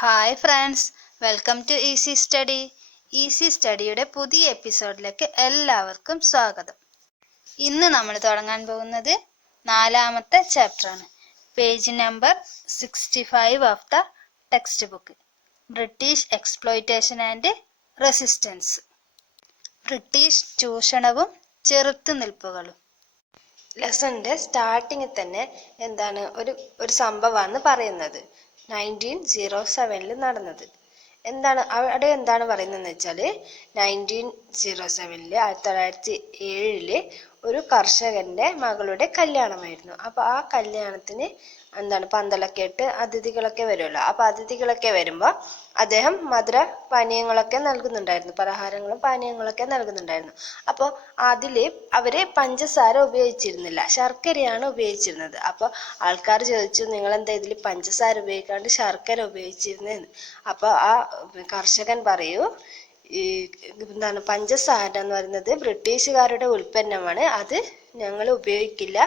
Hi friends, welcome to Easy Study. Easy സ്റ്റഡിയുടെ പുതിയ എപ്പിസോഡിലേക്ക് എല്ലാവർക്കും സ്വാഗതം. ഇന്ന് നമ്മൾ തുടങ്ങാൻ പോകുന്നത് 4ാമത്തെ ചാപ്റ്ററാണ്. Page number 65 of the textbook, British exploitation and resistance. British ചൂഷണവും ചെറുത്തുനിൽപ്പുകളും. ലെസണിന്റെ സ്റ്റാർട്ടിങ്ങിൽ തന്നെ എന്താണ് ഒരു സംഭവമാണ് പറയുന്നത്. 1907 നടന്നത്. അവിടെ എന്താണ് പറയുന്നതെന്ന് വെച്ചാൽ 1907 1907 ഒരു കർഷകന്റെ മകളുടെ കല്യാണമായിരുന്നു. അപ്പോൾ ആ കല്യാണത്തിന് പന്തലൊക്കെ ഇട്ട് അതിഥികളൊക്കെ വരുമല്ലോ. അപ്പോൾ അതിഥികളൊക്കെ വരുമ്പോൾ അദ്ദേഹം മധുര പാനീയങ്ങളൊക്കെ നൽകുന്നുണ്ടായിരുന്നു, പലഹാരങ്ങളും പാനീയങ്ങളൊക്കെ നൽകുന്നുണ്ടായിരുന്നു. അപ്പോൾ അതിൽ അവര് പഞ്ചസാര ഉപയോഗിച്ചിരുന്നില്ല, ശർക്കരയാണ് ഉപയോഗിച്ചിരുന്നത്. അപ്പോൾ ആൾക്കാർ ചോദിച്ചു, നിങ്ങളെന്താ ഇതിൽ പഞ്ചസാര ഉപയോഗിക്കാണ്ട് ശർക്കര ഉപയോഗിച്ചിരുന്നതെന്ന്. അപ്പോൾ ആ കർഷകൻ പറയൂ, പഞ്ചസാര എന്ന് പറയുന്നത് ബ്രിട്ടീഷുകാരുടെ ഉൽപ്പന്നമാണ്, അത് ഞങ്ങൾ ഉപയോഗിക്കില്ല.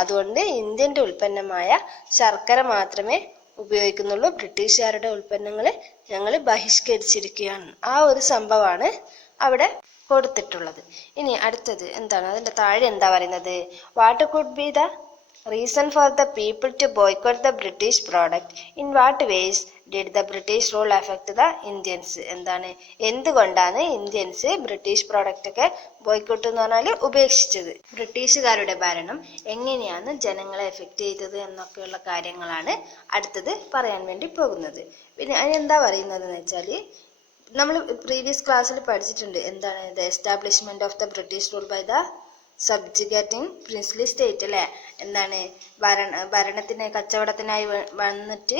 അതുകൊണ്ട് ഇന്ത്യൻ്റെ ഉൽപ്പന്നമായ ശർക്കര മാത്രമേ ഉപയോഗിക്കുന്നുള്ളൂ. ബ്രിട്ടീഷുകാരുടെ ഉൽപ്പന്നങ്ങൾ ഞങ്ങൾ ബഹിഷ്കരിച്ചിരിക്കുകയാണ്. ആ ഒരു സംഭവമാണ് അവിടെ കൊടുത്തിട്ടുള്ളത്. ഇനി അടുത്തത് അതിൻ്റെ താഴെ എന്താ പറയുന്നത്? What could be the reason for the people to boycott the British product? In what ways did the British rule affect the Indians? എന്തുകൊണ്ടാണ് ഇന്ത്യൻസ് ബ്രിട്ടീഷ് പ്രോഡക്റ്റ് ഒക്കെ ബോയ്ക്കോട്ട് എന്ന് പറഞ്ഞാൽ ഉപേക്ഷിച്ചത്? ബ്രിട്ടീഷുകാരുടെ ഭരണം എങ്ങനെയാണ് ജനങ്ങളെ എഫക്റ്റ് ചെയ്തത് എന്നൊക്കെയുള്ള കാര്യങ്ങളാണ് അടുത്തത് പറയാൻ വേണ്ടി പോകുന്നത്. പിന്നെ അതിനെന്താ പറയുന്നത് എന്ന് വെച്ചാൽ, നമ്മൾ പ്രീവിയസ് ക്ലാസ്സിൽ പഠിച്ചിട്ടുണ്ട് the establishment of the British rule by the subjugating princely state അല്ലേ. ഭരണത്തിന് കച്ചവടത്തിനായി വന്നിട്ട്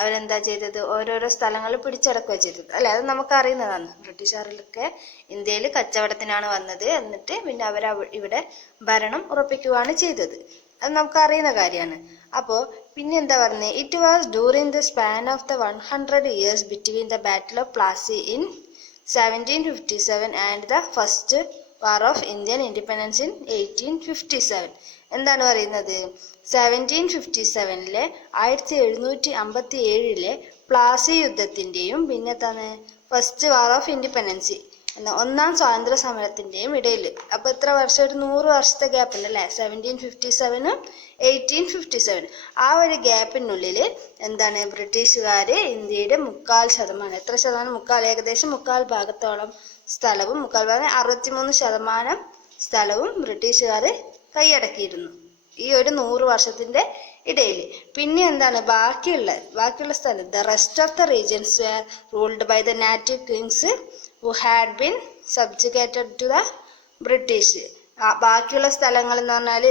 അവരെന്താ ചെയ്തത്? ഓരോരോ സ്ഥലങ്ങൾ പിടിച്ചടക്കുക ചെയ്തത് അല്ലെ. അത് നമുക്ക് അറിയുന്നതാണ്. ബ്രിട്ടീഷുകാരിലൊക്കെ ഇന്ത്യയിൽ കച്ചവടത്തിനാണ് വന്നത്, എന്നിട്ട് പിന്നെ അവർ ഇവിടെ ഭരണം ഉറപ്പിക്കുകയാണ് ചെയ്തത്. അത് നമുക്ക് അറിയുന്ന കാര്യമാണ്. അപ്പോൾ പിന്നെ എന്താ പറഞ്ഞത്? It was during the span of the 100 years between the battle of Plassey in 1757 and the first war of Indian independence in 1857. എന്താണ് പറയുന്നത്? 1757 1757 പ്ലാസി യുദ്ധത്തിൻ്റെയും പിന്നെ ഫസ്റ്റ് വാർ ഓഫ് ഇൻഡിപെൻഡൻസ് ഒന്നാം സ്വാതന്ത്ര്യ സമരത്തിൻ്റെയും ഇടയിൽ. അപ്പോൾ എത്ര വർഷം? ഒരു 100 വർഷത്തെ ഗ്യാപ്പ് ഉണ്ട് അല്ലേ. 1757 1857 ആ ഒരു ഗ്യാപ്പിനുള്ളിൽ ബ്രിട്ടീഷുകാർ ഇന്ത്യയുടെ 3/4%, എത്ര ശതമാനം? ഏകദേശം 3/4 ഭാഗത്തോളം സ്ഥലവും 63% സ്ഥലവും ബ്രിട്ടീഷുകാർ കൈയടക്കിയിരുന്നു ഈ ഒരു 100 വർഷത്തിന്റെ ഇടയിൽ. പിന്നെ ബാക്കിയുള്ള സ്ഥലം, the rest of the regions were ruled by the native kings who had been subjugated to the British. ബാക്കിയുള്ള സ്ഥലങ്ങൾ എന്ന് പറഞ്ഞാൽ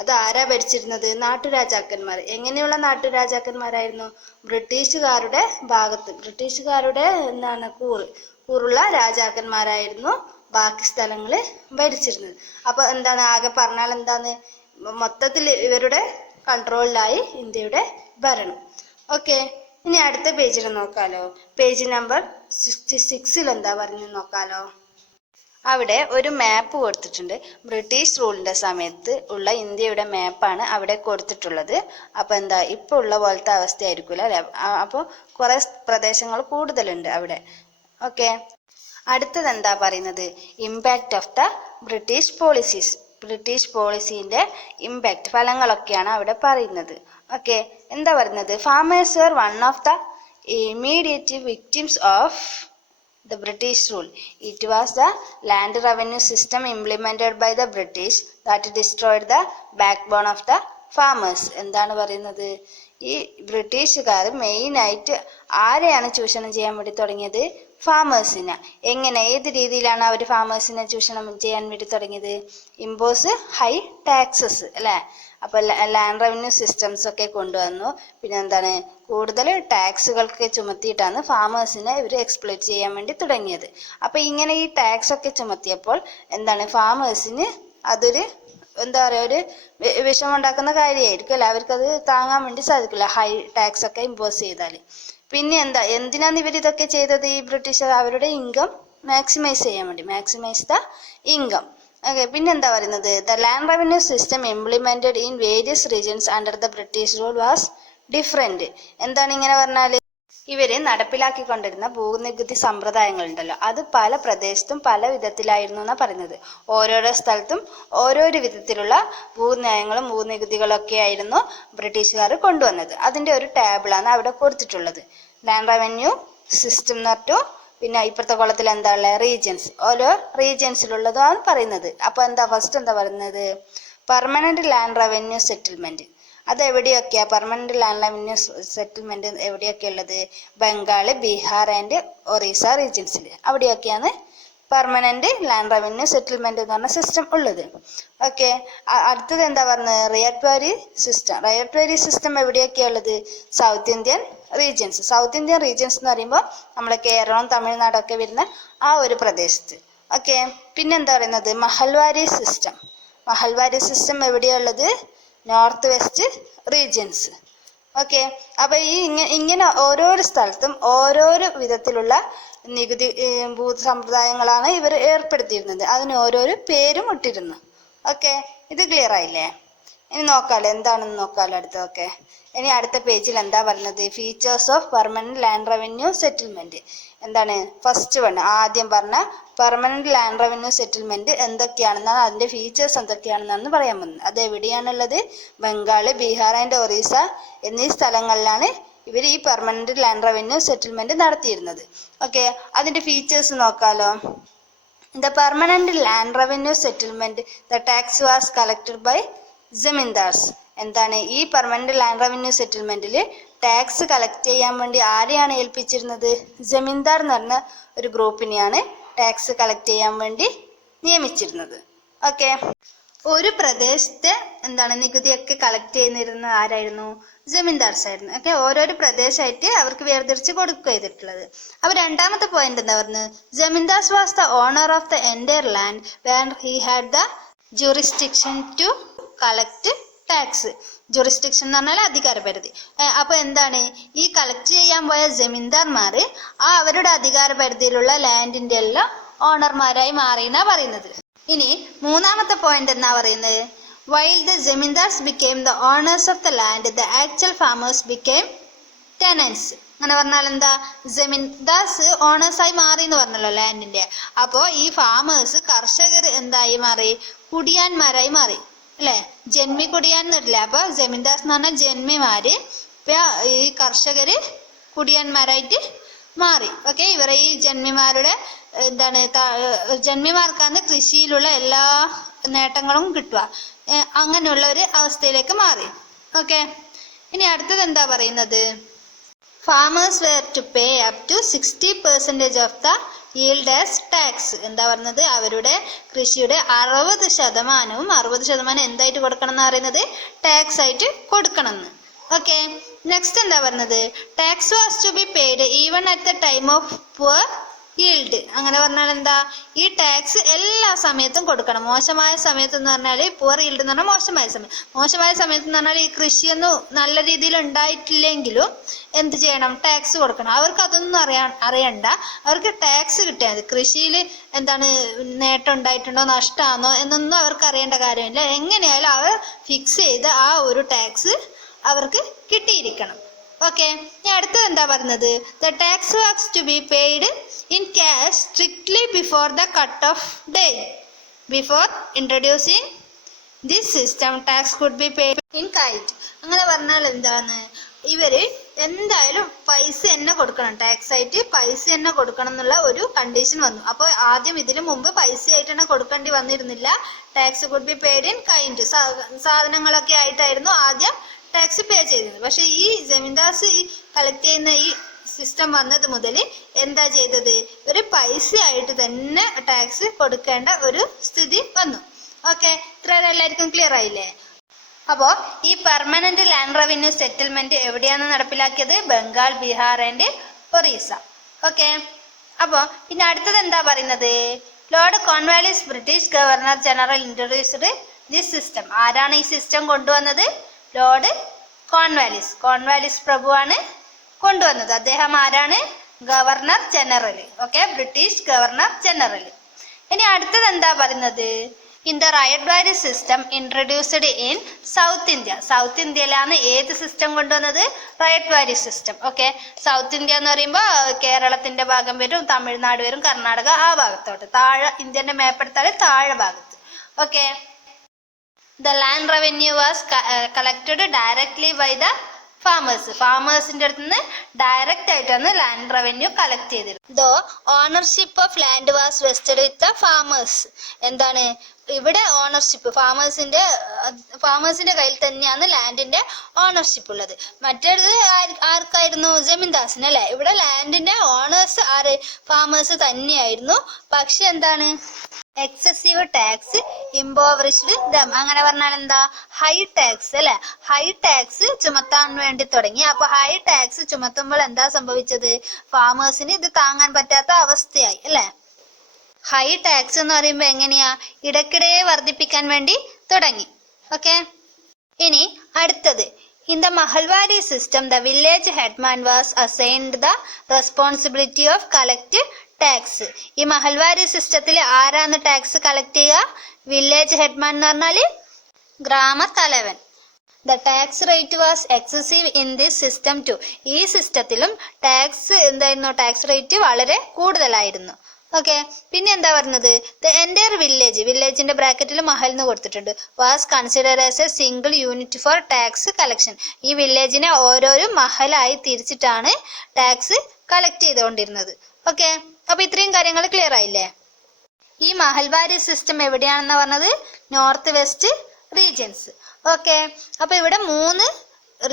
അത് ആരാ ഭരിച്ചിരുന്നത്? നാട്ടുരാജാക്കന്മാർ. എങ്ങനെയുള്ള നാട്ടുരാജാക്കന്മാരായിരുന്നു? ബ്രിട്ടീഷുകാരുടെ ഭാഗത്ത്, ബ്രിട്ടീഷുകാരുടെ കൂറുള്ള രാജാക്കന്മാരായിരുന്നു ബാക്കി സ്ഥലങ്ങൾ ഭരിച്ചിരുന്നത്. അപ്പൊ ആകെ പറഞ്ഞാൽ മൊത്തത്തിൽ ഇവരുടെ കൺട്രോളിലായി ഇന്ത്യയുടെ ഭരണം. ഓക്കെ, ഇനി അടുത്ത പേജിൽ നോക്കാലോ. പേജ് നമ്പർ 66 എന്താ പറഞ്ഞു നോക്കാലോ. അവിടെ ഒരു മാപ്പ് കൊടുത്തിട്ടുണ്ട്. ബ്രിട്ടീഷ് റൂളിന്റെ സമയത്ത് ഉള്ള ഇന്ത്യയുടെ മാപ്പാണ് അവിടെ കൊടുത്തിട്ടുള്ളത്. അപ്പൊ ഇപ്പൊ ഉള്ള പോലത്തെ അവസ്ഥയായിരിക്കില്ല അല്ലെ. അപ്പോൾ കുറെ പ്രദേശങ്ങൾ കൂടുതലുണ്ട് അവിടെ. ഓക്കെ, അടുത്തത് എന്താ പറയുന്നത്? Impact of the British policies. British പോളിസിന്റെ ഇമ്പാക്ട്, ഫലങ്ങളൊക്കെയാണ് അവിടെ പറയുന്നത്. ഓക്കെ, എന്താ പറയുന്നത്? Farmers were one of the immediate victims of the British rule. It was the land revenue system implemented by the British that destroyed the backbone of the farmers. എന്താണ് പറയുന്നത്? ഈ ബ്രിട്ടീഷുകാർ മെയിനായിട്ട് ആരെയാണ് ചൂഷണം ചെയ്യാൻ വേണ്ടി തുടങ്ങിയത്? ഫാമേഴ്സിനെ. എങ്ങനെ, ഏത് രീതിയിലാണ് അവർ ഫാമേഴ്സിനെ ചൂഷണം ചെയ്യാൻ വേണ്ടി തുടങ്ങിയത്? ഇമ്പോസ് ഹൈ ടാക്സസ് അല്ലേ. അപ്പൊ ലാൻഡ് റവന്യൂ സിസ്റ്റംസ് ഒക്കെ കൊണ്ടുവന്നു. പിന്നെ കൂടുതൽ ടാക്സുകൾക്ക് ചുമത്തിയിട്ടാണ് ഫാമേഴ്സിനെ ഇവർ എക്സ്പ്ലോയിറ്റ് ചെയ്യാൻ വേണ്ടി തുടങ്ങിയത്. അപ്പൊ ഇങ്ങനെ ഈ ടാക്സ് ഒക്കെ ചുമത്തിയപ്പോൾ ഫാമേഴ്സിന് അതൊരു ഒരു വിഷമുണ്ടാക്കുന്ന കാര്യമായിരിക്കും അല്ലെ. അവർക്കത് താങ്ങാൻ വേണ്ടി സാധിക്കില്ല, ഹൈ ടാക്സ് ഒക്കെ ഇമ്പോസ് ചെയ്താൽ. പിന്നെ എന്തിനാണ് ഇവർ ഇതൊക്കെ ചെയ്തത്? ഈ ബ്രിട്ടീഷുകാർ അവരുടെ ഇൻകം മാക്സിമൈസ് ചെയ്യാൻ വേണ്ടി, മാക്സിമൈസ് ദ ഇൻകം. ഓക്കെ, പിന്നെ എന്താ പറയുന്നത്? The land revenue system implemented in various regions under the British rule was different. ഇങ്ങനെ പറഞ്ഞാൽ ഇവര് നടപ്പിലാക്കിക്കൊണ്ടിരുന്ന ഭൂനികുതി സമ്പ്രദായങ്ങളുണ്ടല്ലോ, അത് പല പ്രദേശത്തും പല വിധത്തിലായിരുന്നു എന്നാണ് പറയുന്നത്. ഓരോരോ സ്ഥലത്തും ഓരോരോ വിധത്തിലുള്ള ഭൂനയങ്ങളും ഭൂനികുതികളും ഒക്കെ ആയിരുന്നു ബ്രിട്ടീഷുകാർ കൊണ്ടുവന്നത്. അതിന്റെ ഒരു ടേബിളാണ് അവിടെ കൊടുത്തിട്ടുള്ളത്. ലാൻഡ് റവന്യൂ സിസ്റ്റം എന്ന് പറഞ്ഞു. പിന്നെ ഇപ്പുറത്തെ കുളത്തിൽ എന്താ ഉള്ളത്? റീജിയൻസ്. ഓരോ റീജിയൻസിലുള്ളതാണ് പറയുന്നത്. അപ്പൊ ഫസ്റ്റ് എന്താ പറയുന്നത്? Permanent land revenue settlement. അത് എവിടെയൊക്കെയാ പെർമനന്റ് ലാൻഡ് റവന്യൂ സെറ്റിൽമെന്റ് എവിടെയൊക്കെ ഉള്ളത്? ബംഗാൾ, ബീഹാർ ആൻഡ് ഒറീസ റീജിയൻസിൽ. അവിടെയൊക്കെയാണ് പെർമനന്റ് ലാൻഡ് റവന്യൂ സെറ്റിൽമെന്റ് എന്ന് പറഞ്ഞ സിസ്റ്റം ഉള്ളത്. ഓക്കെ. അടുത്തത് എന്താ പറഞ്ഞത്? റയറ്റ്വറി സിസ്റ്റം. റയറ്റ്വറി സിസ്റ്റം എവിടെയൊക്കെയാ ഉള്ളത്? South Indian regions. South Indian regions എന്ന് പറയുമ്പോൾ നമ്മുടെ കേരളം, തമിഴ്നാടൊക്കെ വരുന്ന ആ ഒരു പ്രദേശത്ത്. ഓക്കെ. പിന്നെന്താ പറയുന്നത്? മഹൽവാരി സിസ്റ്റം. മഹൽവാരി സിസ്റ്റം എവിടെയാ ഉള്ളത്? North west regions. ഓക്കെ. അപ്പൊ ഇങ്ങനെ ഓരോരോ സ്ഥലത്തും ഓരോരോ വിധത്തിലുള്ള നികുതി ഭൂസമ്പ്രദായങ്ങളാണ് ഇവർ ഏർപ്പെടുത്തിയിരുന്നത്. അതിന് ഓരോരോ പേരും ഇട്ടിരുന്നു. ഓക്കെ. ഇത് ക്ലിയർ ആയില്ലേ? ഇനി നോക്കാലോ എന്താണെന്ന് നോക്കാലോ അടുത്തൊക്കെ. ഇനി അടുത്ത പേജിൽ എന്താ പറയുന്നത്? Features of permanent land revenue settlement. എന്താണ്? ഫസ്റ്റ് വൺ ആദ്യം പറഞ്ഞ പെർമനന്റ് ലാൻഡ് റവന്യൂ സെറ്റിൽമെന്റ് എന്തൊക്കെയാണെന്നാണ്, അതിന്റെ ഫീച്ചേഴ്സ് എന്തൊക്കെയാണെന്നാണ് പറയാൻ പോകുന്നത്. അത് എവിടെയാണുള്ളത്? ബംഗാൾ, ബീഹാർ ആൻഡ് ഒറീസ എന്നീ സ്ഥലങ്ങളിലാണ് ഇവർ ഈ പെർമനന്റ് ലാൻഡ് റവന്യൂ സെറ്റിൽമെന്റ് നടത്തിയിരുന്നത്. ഓക്കെ. അതിന്റെ ഫീച്ചേഴ്സ് നോക്കാലോ. The permanent land revenue settlement, the tax was collected by zamindars. എന്താണ്? ഈ പെർമനന്റ് ലാൻഡ് റവന്യൂ സെറ്റിൽമെന്റിൽ ടാക്സ് കളക്ട് ചെയ്യാൻ വേണ്ടി ആരെയാണ് ഏൽപ്പിച്ചിരുന്നത്? ജമീന്ദാർ എന്ന് പറഞ്ഞ ഒരു ഗ്രൂപ്പിനെയാണ് ടാക്സ് കളക്ട് ചെയ്യാൻ വേണ്ടി നിയമിച്ചിരുന്നത്. ഓക്കെ. ഒരു പ്രദേശത്തെ നികുതിയൊക്കെ കളക്ട് ചെയ്യുന്നിരുന്ന ആരായിരുന്നു? ജമീന്ദാർസ് ആയിരുന്നു. ഓക്കെ. ഓരോരോ പ്രദേശമായിട്ട് അവർക്ക് വേർതിരിച്ച് കൊടുക്കുക ചെയ്തിട്ടുള്ളത്. അപ്പൊ രണ്ടാമത്തെ പോയിന്റ് എന്താ പറഞ്ഞത്? Zamindars was the owner of the entire land where he had the jurisdiction to collect tax. Jurisdiction എന്ന് പറഞ്ഞാൽ അധികാരപരിധി. അപ്പൊ എന്താണ്? ഈ കളക്ട് ചെയ്യാൻ പോയ ജമീന്ദാർമാർ അവരുടെ അധികാരപരിധിയിലുള്ള ലാൻഡിന്റെ എല്ലാം ഓണർമാരായി മാറി എന്നാ പറയുന്നത്. ഇനി മൂന്നാമത്തെ പോയിന്റ് എന്നാ പറയുന്നത്? While the zamindars became the owners of the land, the actual farmers became tenants. അങ്ങനെ പറഞ്ഞാൽ എന്താ? ജമീന്ദാർസ് ഓണേഴ്സായി മാറി എന്ന് പറഞ്ഞല്ലോ ലാൻഡിന്റെ. അപ്പോൾ ഈ ഫാമേഴ്സ്, കർഷകർ എന്തായി മാറി? കുടിയാന്മാരായി മാറി അല്ലെ? ജന്മി കുടിയാൻ എന്നിട്ടില്ല. അപ്പൊ ജമീന്ദാർസ് എന്ന് പറഞ്ഞാൽ ജന്മിമാര്, ഇപ്പൊ ഈ കർഷകര് കുടിയാന്മാരായിട്ട് മാറി. ഓക്കെ. ഇവരെ ഈ ജന്മിമാരുടെ ജന്മിമാർക്കാണ് കൃഷിയിലുള്ള എല്ലാ നേട്ടങ്ങളും കിട്ടുക. അങ്ങനെയുള്ള ഒരു അവസ്ഥയിലേക്ക് മാറി. ഓക്കെ. ഇനി അടുത്തത് എന്താ പറയുന്നത്? Farmers were to pay up to 60% of the yield as tax. എന്താ പറയുന്നത്? അവരുടെ കൃഷിയുടെ 60%, 60% എന്തായിട്ട് കൊടുക്കണം എന്ന് പറയുന്നത്? ടാക്സ് ആയിട്ട് കൊടുക്കണം എന്ന്. ഓക്കെ. നെക്സ്റ്റ് എന്താ പറയുന്നത്? Tax was to be paid even at the time of poor yield. അങ്ങനെ പറഞ്ഞാൽ എന്താ? ഈ ടാക്സ് എല്ലാ സമയത്തും കൊടുക്കണം. മോശമായ സമയത്ത് എന്ന് പറഞ്ഞാൽ പുവർ yield എന്ന് പറഞ്ഞാൽ മോശമായ സമയം. മോശമായ സമയത്ത് എന്ന് പറഞ്ഞാൽ ഈ കൃഷിയൊന്നും നല്ല രീതിയിൽ ഉണ്ടായിട്ടില്ലെങ്കിലും എന്ത് ചെയ്യണം? ടാക്സ് കൊടുക്കണം. അവർക്ക് അതൊന്നും അറിയണ്ട. അവർക്ക് ടാക്സ് കിട്ടിയാൽ മതി. കൃഷിയിൽ നേട്ടം ഉണ്ടായിട്ടുണ്ടോ നഷ്ടമാണോ എന്നൊന്നും അവർക്ക് അറിയേണ്ട കാര്യമില്ല. എങ്ങനെയായാലും അവർ ഫിക്സ് ചെയ്ത് ആ ഒരു ടാക്സ് അവർക്ക് കിട്ടിയിരിക്കണം. ഓക്കെ. ഇനി അടുത്തത് എന്താ പറയുന്നത്? The tax was to be paid in cash strictly before the cut off day. Before introducing this system tax could be paid in kind. അങ്ങനെ പറഞ്ഞാൽ എന്താണ്? ഇവര് എന്തായാലും പൈസ തന്നെ കൊടുക്കണം. ടാക്സ് ആയിട്ട് പൈസ തന്നെ കൊടുക്കണം എന്നുള്ള ഒരു കണ്ടീഷൻ വന്നു. അപ്പോൾ ആദ്യം ഇതിനു മുമ്പ് പൈസ ആയിട്ട് തന്നെ കൊടുക്കേണ്ടി വന്നിരുന്നില്ല. Tax could be paid in kind. സാധനങ്ങളൊക്കെ ആയിട്ടായിരുന്നു ആദ്യം ടാക്സ് പേ ചെയ്തത്. പക്ഷെ ഈ ജമീന്ദാർസ് ഈ കളക്ട് ചെയ്യുന്ന ഈ സിസ്റ്റം വന്നത് മുതൽ എന്താ ചെയ്തത്? ഒരു പൈസ ആയിട്ട് തന്നെ ടാക്സ് കൊടുക്കേണ്ട ഒരു സ്ഥിതി വന്നു. ഓക്കെ. ഇത്ര എല്ലാവർക്കും ക്ലിയർ ആയില്ലേ? അപ്പോൾ ഈ പെർമനന്റ് ലാൻഡ് റവന്യൂ സെറ്റിൽമെന്റ് എവിടെയാണ് നടപ്പിലാക്കിയത്? ബംഗാൾ, ബീഹാർ ആൻഡ് ഒറീസ. ഓക്കെ. അപ്പോൾ പിന്നെ അടുത്തത് എന്താ പറയുന്നത്? Lord Cornwallis British governor general introduced this system. ആരാണ് ഈ സിസ്റ്റം കൊണ്ടുവന്നത്? Lord Cornwallis. കോൺവാലിസ് പ്രഭുവാണ് കൊണ്ടുവന്നത്. അദ്ദേഹം ആരാണ്? Governor general. Okay. British governor general. ഇനി അടുത്തത് എന്താ പറയുന്നത്? ഇൻ ദ റൈറ്റ് വാരി system introduced in south India. South ഇന്ത്യയിലാണ് ഏത് സിസ്റ്റം കൊണ്ടുവന്നത്? റൈറ്റ് വാരി സിസ്റ്റം. ഓക്കെ, സൗത്ത് ഇന്ത്യ എന്ന് പറയുമ്പോൾ കേരളത്തിന്റെ ഭാഗം വരും, തമിഴ്നാട് വരും, കർണാടക ആ ഭാഗത്തോട്ട്. താഴെ ഇന്ത്യന്റെ മാപ്പ് എടുത്താൽ താഴെ ഭാഗത്ത്. Okay, the land revenue was collected directly by the farmers. ഫാമേഴ്സിന്റെ അടുത്ത് നിന്ന് ഡയറക്റ്റ് ആയിട്ടാണ് ലാൻഡ് റവന്യൂ കളക്ട് ചെയ്തിരുന്നത്. Though ownership of land was vested with the farmers. എന്താണ് ഇവിടെ ഓണർഷിപ്പ്? ഫാമേഴ്സിന്റെ കയ്യിൽ തന്നെയാണ് ലാൻഡിന്റെ ഓണർഷിപ്പ് ഉള്ളത്. മറ്റേത് ആർക്കായിരുന്നു? ജമീന്ദാസിന് അല്ലെ. ഇവിടെ ലാൻഡിന്റെ ഓണേഴ്സ് ആര്? ഫാമേഴ്സ് തന്നെയായിരുന്നു. പക്ഷെ എന്താണ്? Excessive tax impoverished them. അങ്ങനെ പറഞ്ഞാൽ എന്താ? ഹൈ ടാക്സ് അല്ലെ. ഹൈ ടാക്സ് ചുമത്താൻ വേണ്ടി തുടങ്ങി. അപ്പൊ ഹൈ ടാക്സ് ചുമത്തുമ്പോൾ എന്താ സംഭവിച്ചത്? ഫാമേഴ്സിന് ഇത് താങ്ങാൻ പറ്റാത്ത അവസ്ഥയായി അല്ലെ. ഹൈ ടാക്സ് എന്ന് പറയുമ്പോൾ എങ്ങനെയാ? ഇടയ്ക്കിടെ വർദ്ധിപ്പിക്കാൻ വേണ്ടി തുടങ്ങി. ഓക്കെ, ഇനി അടുത്തത്. In the Mahalwari system the village headman was assigned the responsibility of collect tax. ഈ മഹൽവാരി സിസ്റ്റത്തിൽ ആരാണ് ടാക്സ് കളക്ട് ചെയ്യുക? വില്ലേജ് ഹെഡ്മാൻ എന്ന് പറഞ്ഞാല് ഗ്രാമത്തലവൻ. The tax rate was excessive in this system too. ഈ സിസ്റ്റത്തിലും ടാക്സ് എന്തായിരുന്നു? ടാക്സ് റേറ്റ് വളരെ കൂടുതലായിരുന്നു. ഓക്കെ, പിന്നെ എന്താ പറയുന്നത്? ദ എൻറ്റയർ വില്ലേജിന്റെ ബ്രാക്കറ്റിൽ മഹൽ എന്ന് കൊടുത്തിട്ടുണ്ട്. Was consider as A single unit four tax collection. ഈ വില്ലേജിനെ ഓരോരോ മഹലായി തിരിച്ചിട്ടാണ് ടാക്സ് കളക്ട് ചെയ്തുകൊണ്ടിരുന്നത്. ഓക്കെ, അപ്പൊ ഇത്രയും കാര്യങ്ങൾ ക്ലിയർ ആയില്ലേ? ഈ മഹൽവാരി സിസ്റ്റം എവിടെയാണെന്ന് പറഞ്ഞത്? North west regions. ഓക്കെ, അപ്പൊ ഇവിടെ 3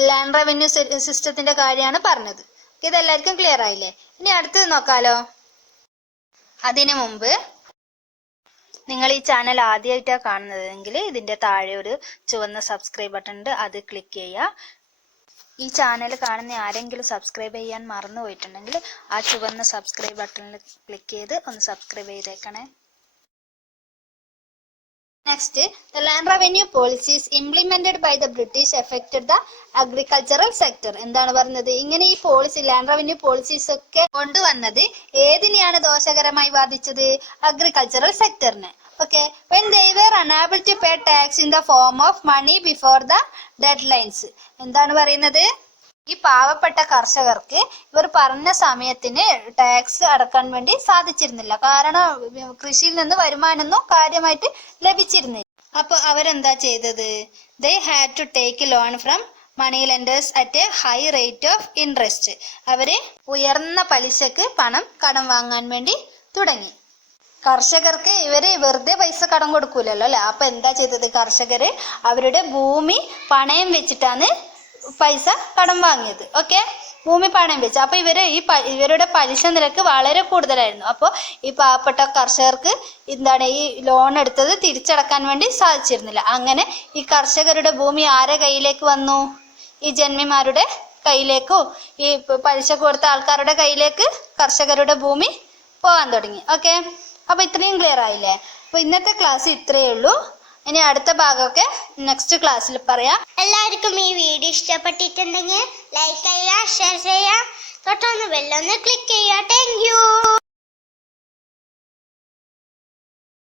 ലാൻഡ് റവന്യൂ സിസ്റ്റത്തിന്റെ കാര്യമാണ് പറഞ്ഞത്. ഇതെല്ലാവർക്കും ക്ലിയർ ആയില്ലേ? ഇനി അടുത്തത് നോക്കാലോ. അതിനു മുമ്പ് നിങ്ങൾ ഈ ചാനൽ ആദ്യമായിട്ടാണ് കാണുന്നതെങ്കിൽ ഇതിന്റെ താഴെ ഒരു ചുവന്ന സബ്സ്ക്രൈബ് ബട്ടൺ ഉണ്ട്, അത് ക്ലിക്ക് ചെയ്യുക. ഈ ചാനൽ കാണുന്ന ആരെങ്കിലും സബ്സ്ക്രൈബ് ചെയ്യാൻ മറന്നു പോയിട്ടുണ്ടെങ്കിൽ ആ ചുവന്ന സബ്സ്ക്രൈബ് ബട്ടണിൽ ക്ലിക്ക് ചെയ്ത് ഒന്ന് സബ്സ്ക്രൈബ് ചെയ്തേക്കണേ. Next, the land revenue policies implemented by the British affected the agricultural sector. എന്താണ് പറഞ്ഞത്? ഇങ്ങനെ ഈ പോളിസി, ലാൻഡ് റവന്യൂ പോളിസീസ് ഒക്കെ കൊണ്ടുവന്നത് ഏതിനെയാണ് ദോഷകരമായി ബാധിച്ചത്? അഗ്രികൾച്ചറൽ സെക്ടറിനെ. Okay, when they were unable to pay tax in the form of money before the deadlines. എന്താണ് പറയുന്നത്? ഈ പാവപ്പെട്ട കർഷകർക്ക് ഇവർ പറഞ്ഞ സമയത്തിന് ടാക്സ് അടക്കാൻ വേണ്ടി സാധിച്ചിരുന്നില്ല. കാരണം കൃഷിയിൽ നിന്ന് വരുമാനമൊന്നും കാര്യമായിട്ട് ലഭിച്ചിരുന്നില്ല. അപ്പൊ അവരെന്താ ചെയ്തത്? they had to take a loan from money lenders at a high rate of interest. അവര് ഉയർന്ന പലിശക്ക് പണം കടം വാങ്ങാൻ വേണ്ടി തുടങ്ങി. കർഷകർക്ക് ഇവര് വെറുതെ പൈസ കടം കൊടുക്കൂലല്ലോ അല്ലെ. അപ്പൊ എന്താ ചെയ്തത്? കർഷകര് അവരുടെ ഭൂമി പണയം വെച്ചിട്ടാണ് പൈസ കടം വാങ്ങിയത്. ഓക്കെ, ഭൂമി പണയം വെച്ച്. അപ്പൊ ഇവരുടെ പലിശ നിരക്ക് വളരെ കൂടുതലായിരുന്നു. അപ്പോൾ ഈ പാവപ്പെട്ട കർഷകർക്ക് എന്താണ് ഈ ലോൺ എടുത്തത് തിരിച്ചടക്കാൻ വേണ്ടി സാധിച്ചിരുന്നില്ല. അങ്ങനെ ഈ കർഷകരുടെ ഭൂമി ആരെ കയ്യിലേക്ക് വന്നു? ഈ ജന്മിമാരുടെ കയ്യിലേക്കോ ഈ പലിശ കൊടുത്ത ആൾക്കാരുടെ കയ്യിലേക്ക് കർഷകരുടെ ഭൂമി പോകാൻ തുടങ്ങി. ഓക്കെ, അപ്പൊ ഇത്രയും ക്ലിയർ ആയില്ലേ? അപ്പൊ ഇന്നത്തെ ക്ലാസ് ഇത്രയേ ഉള്ളൂ. ഇനി അടുത്ത ഭാഗമൊക്കെ നെക്സ്റ്റ് ക്ലാസ്സിൽ പറയാം. എല്ലാവർക്കും ഈ വീഡിയോ ഇഷ്ടപ്പെട്ടിട്ടുണ്ടെങ്കിൽ ലൈക്ക് ചെയ്യുക, ഷെയർ ചെയ്യുക, തൊട്ടൊന്ന് ബെല്ലൊന്ന് ക്ലിക്ക് ചെയ്യുക. Thank you.